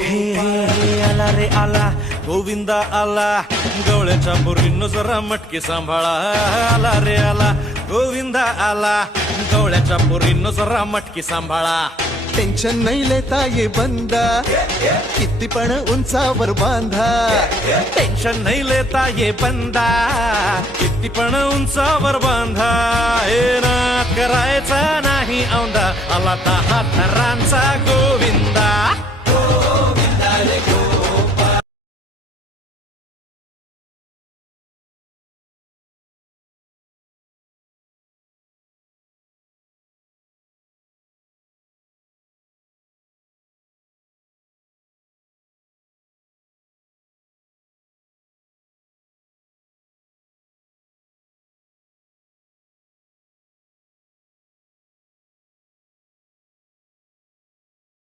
हे आला रे आला गोविंदा आला गवळ्याच्या पोरींनो जरा मटके सांभाळा आला रे आला गोविंदा आला गवळ्याच्या पोरींनो जरा मटके सांभाळा टेन्शन नाही लेता ये बंदा किती पण उंचावर बांधा टेन्शन नाही लेता ये बंदा किती पण उंचावर बांधा हे ना करायचा नाही औंधा आला 10 थरांचा गो